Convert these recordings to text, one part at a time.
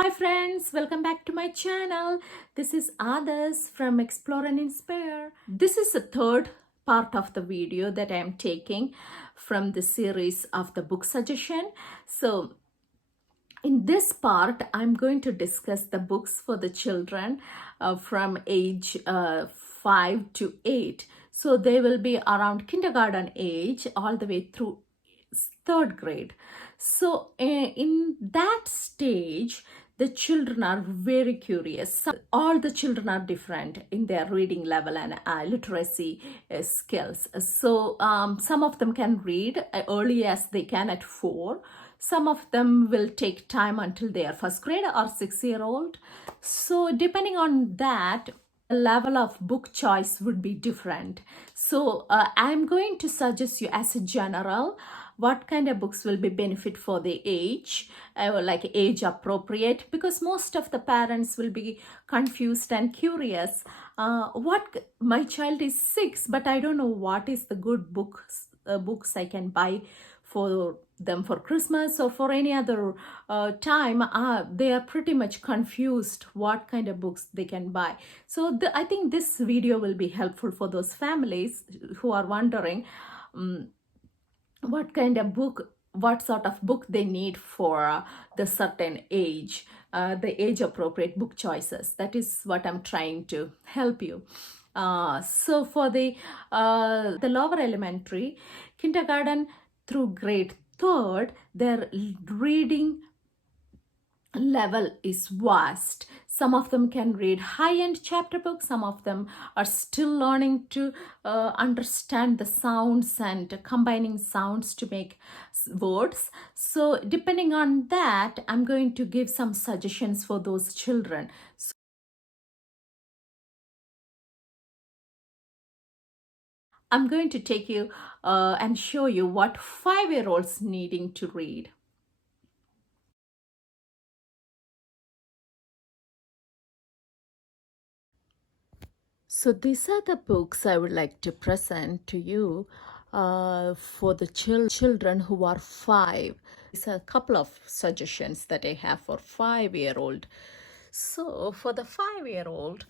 Hi friends, welcome back to my channel. This is Others from Explore and Inspire. This is the third part of the video that I am taking from the series of the book suggestion. So in this part, I'm going to discuss the books for the children from age 5 to 8. So they will be around kindergarten age all the way through third grade. So in that stage, the children are very curious. All the children are different in their reading level and literacy skills. So some of them can read early as they can at 4. Some of them will take time until they are first grade or 6-year-old. So depending on that, the level of book choice would be different. So I'm going to suggest you as a general what kind of books will be benefit for the age, like age appropriate, because most of the parents will be confused and curious. What my child is 6, but I don't know what is the good books I can buy for them for Christmas or for any other time. They are pretty much confused what kind of books they can buy. So I think this video will be helpful for those families who are wondering what sort of book they need for the certain age, the age appropriate book choices. That is what I'm trying to help you. So for the lower elementary, kindergarten through grade third, their reading level is vast. Some of them can read high-end chapter books. Some of them are still learning to understand the sounds and combining sounds to make words. So depending on that, I'm going to give some suggestions for those children. So I'm going to take you and show you what 5-year-olds needing to read. So these are the books I would like to present to you for the children who are 5. These are a couple of suggestions that I have for 5-year-old. So for the 5-year-old,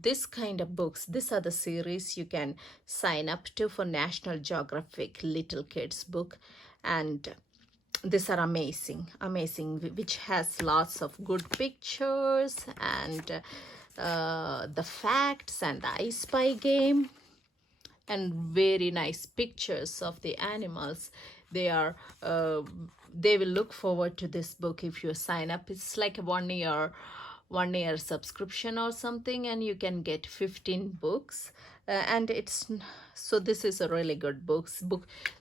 this kind of books, these are the series you can sign up to for National Geographic Little Kids book, and these are amazing, which has lots of good pictures and the facts and the I Spy game and very nice pictures of the animals. They will look forward to this book if you sign up. It's like a 1 year subscription or something, and you can get 15 books. And it's so this is a really good book.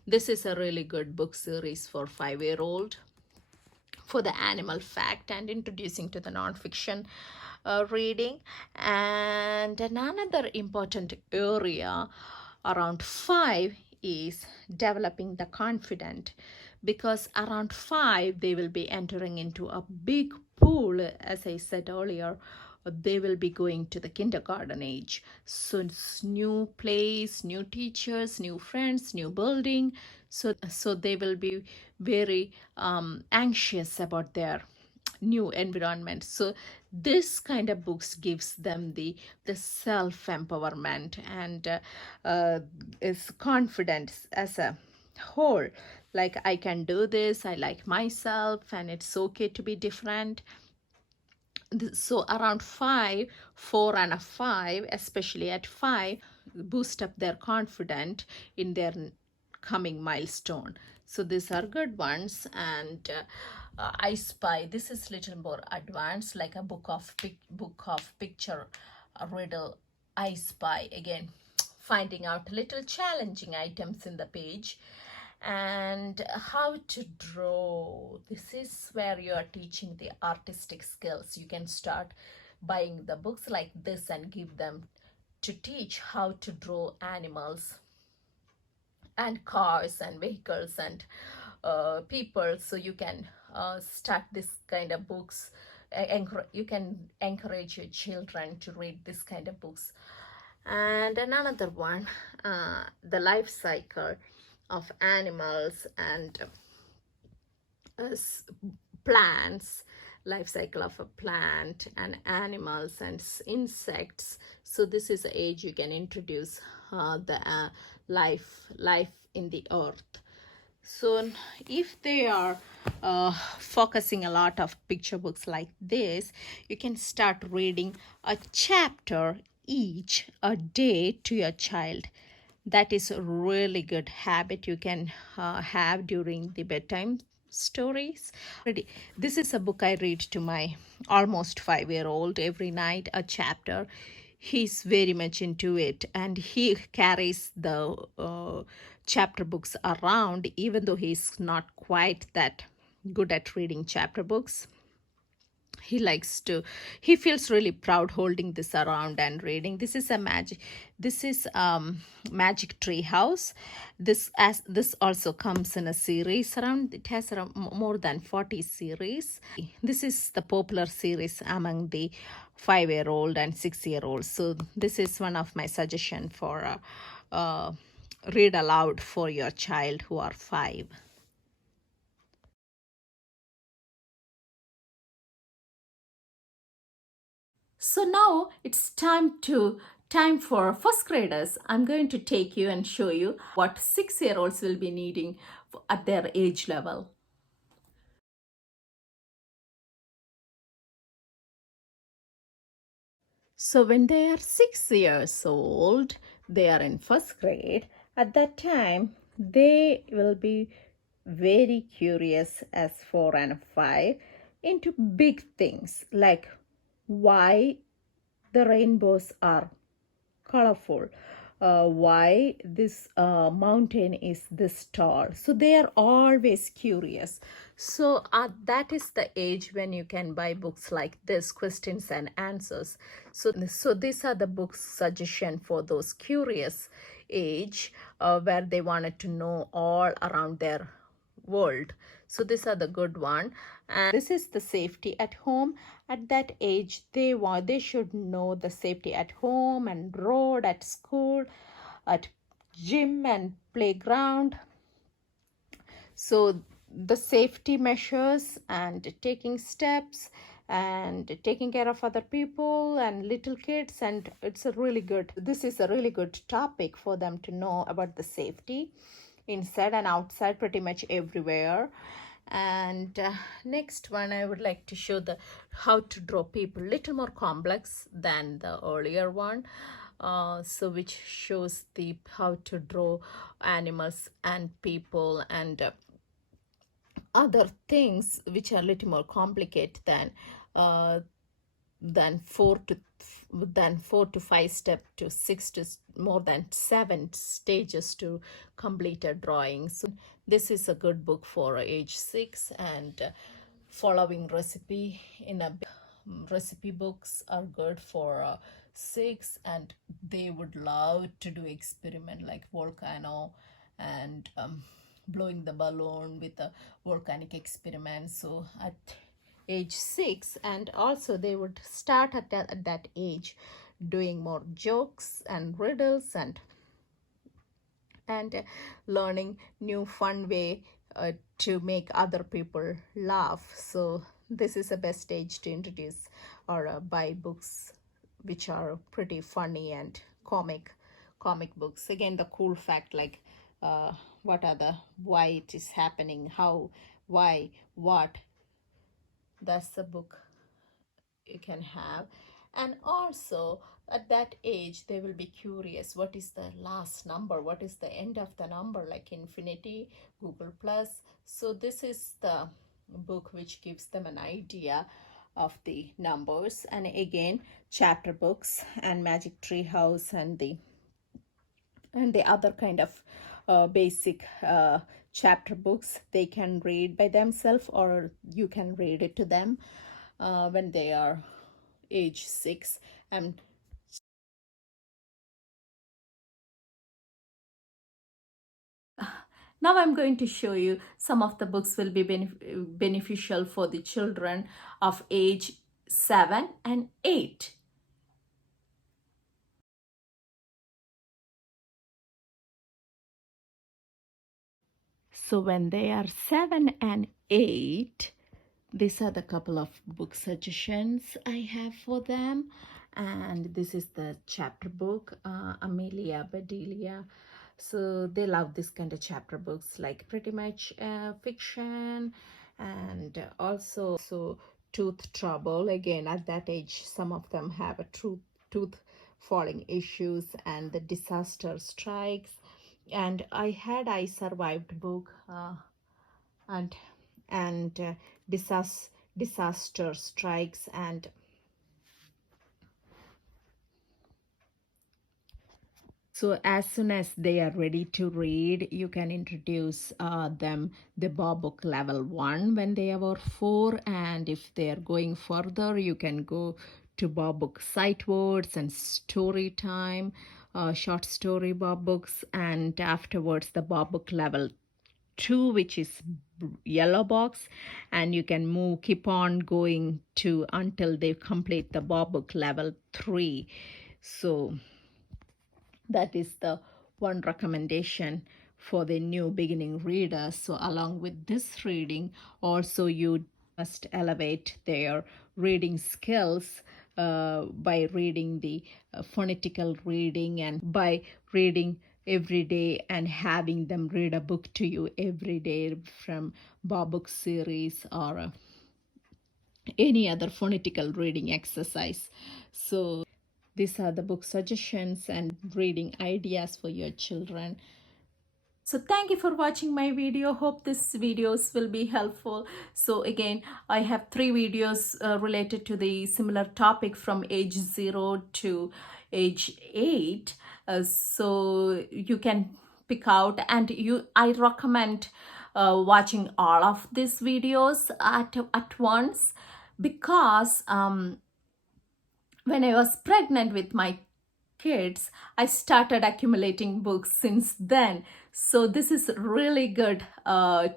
This is a really good book series for 5-year-old for the animal fact and introducing to the nonfiction reading. And another important area around 5 is developing the confident, because around 5 they will be entering into a big pool. As I said earlier, they will be going to the kindergarten age. So it's new place, new teachers, new friends, new building. So they will be very anxious about their new environment. So this kind of books gives them the self empowerment and is confidence as a whole, like I can do this, I like myself, and it's okay to be different. So around 5, 4 and a 5, especially at 5, boost up their confidence in their coming milestone. So these are good ones. And I Spy, this is little more advanced, like a book of picture, a riddle. I Spy, again, finding out little challenging items in the page. And how to draw, this is where you are teaching the artistic skills. You can start buying the books like this and give them to teach how to draw animals and cars and vehicles and people. So you can start this kind of books. You can encourage your children to read this kind of books. And another one, the life cycle of animals and plants, life cycle of a plant and animals and insects. So this is the age you can introduce the life in the earth. So if they are focusing a lot of picture books like this, you can start reading a chapter each a day to your child. That is a really good habit you can have during the bedtime stories. This is a book I read to my almost 5-year old every night, a chapter. He's very much into it, and he carries the chapter books around, even though he's not quite that good at reading chapter books. He feels really proud holding this around and reading. This is Magic Tree House. This also comes in a series. Around it has around more than 40 series. This is the popular series among the 5-year-old and 6-year-old. So this is one of my suggestion for read aloud for your child who are 5. So now it's time for first graders. I'm going to take you and show you what 6-year-olds will be needing at their age level. So when they are 6 years old, they are in first grade. At that time, they will be very curious as 4 and 5 into big things like why the rainbows are colorful, why this mountain is this tall. So they are always curious. So that is the age when you can buy books like this, questions and answers. So these are the books suggestion for those curious age, where they wanted to know all around their world. So these are the good one, and this is the safety at home. At that age, they should know the safety at home and road, at school, at gym and playground. So the safety measures and taking steps and taking care of other people and little kids, and this is a really good topic for them to know about the safety inside and outside, pretty much everywhere. And next one, I would like to show the how to draw people, little more complex than the earlier one. So which shows the how to draw animals and people and other things which are a little more complicated uh, than 4 to 5 steps to 6 to more than 7 stages to complete a drawing. So this is a good book for age 6, and following recipe in a recipe books are good for 6, and they would love to do experiment like volcano and blowing the balloon with a volcanic experiment. So at age 6, and also they would start at that age doing more jokes and riddles and learning new fun way to make other people laugh. So this is the best age to introduce or buy books which are pretty funny and comic books. Again, the cool fact like what are the why it is happening, how, why, what. That's the book you can have. And also at that age they will be curious, what is the last number, what is the end of the number, like infinity, Google plus. So this is the book which gives them an idea of the numbers. And again, chapter books and Magic Tree House and the other kind of basic chapter books they can read by themselves, or you can read it to them when they are age 6. And now I'm going to show you some of the books will be beneficial for the children of age 7 and 8. So when they are 7 and 8, these are the couple of book suggestions I have for them. And this is the chapter book, Amelia Bedelia. So they love this kind of chapter books, like pretty much fiction, and also tooth trouble. Again, at that age, some of them have a tooth falling issues, and the disaster strikes. And I survived book, and and disaster strikes. And so as soon as they are ready to read, you can introduce them the Bob book level 1 when they are 4. And if they are going further, you can go to Bob book sight words and story time, short story Bob books. And afterwards, the Bob book level 2, which is yellow box. And you can keep on going to until they complete the Bob book level 3. So that is the one recommendation for the new beginning readers. So along with this reading, also you must elevate their reading skills by reading the phonetical reading, and by reading every day and having them read a book to you every day from Bob Book series or any other phonetical reading exercise. So these are the book suggestions and reading ideas for your children. So thank you for watching my video. Hope this videos will be helpful. So again, I have 3 videos related to the similar topic from age 0 to age 8. So you can pick out, and I recommend watching all of these videos at once, because when I was pregnant with my kids, I started accumulating books since then. So this is really good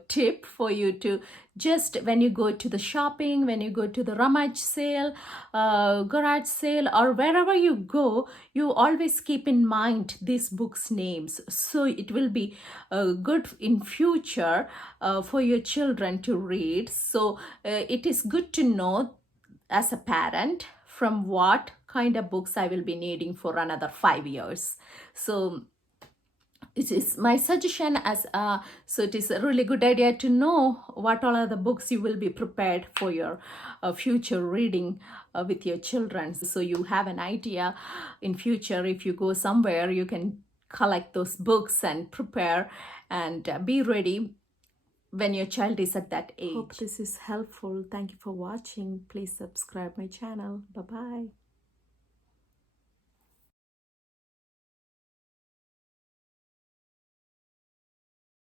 tip for you to just, when you go to the shopping, when you go to the rummage sale, garage sale, or wherever you go, you always keep in mind these books names. So it will be good in future for your children to read. So it is good to know as a parent from what kind of books I will be needing for another 5 years. So this is my suggestion. So it is a really good idea to know what all are the books you will be prepared for your future reading with your children. So you have an idea in future, if you go somewhere, you can collect those books and prepare and be ready when your child is at that age. Hope this is helpful. Thank you for watching. Please subscribe my channel. Bye bye.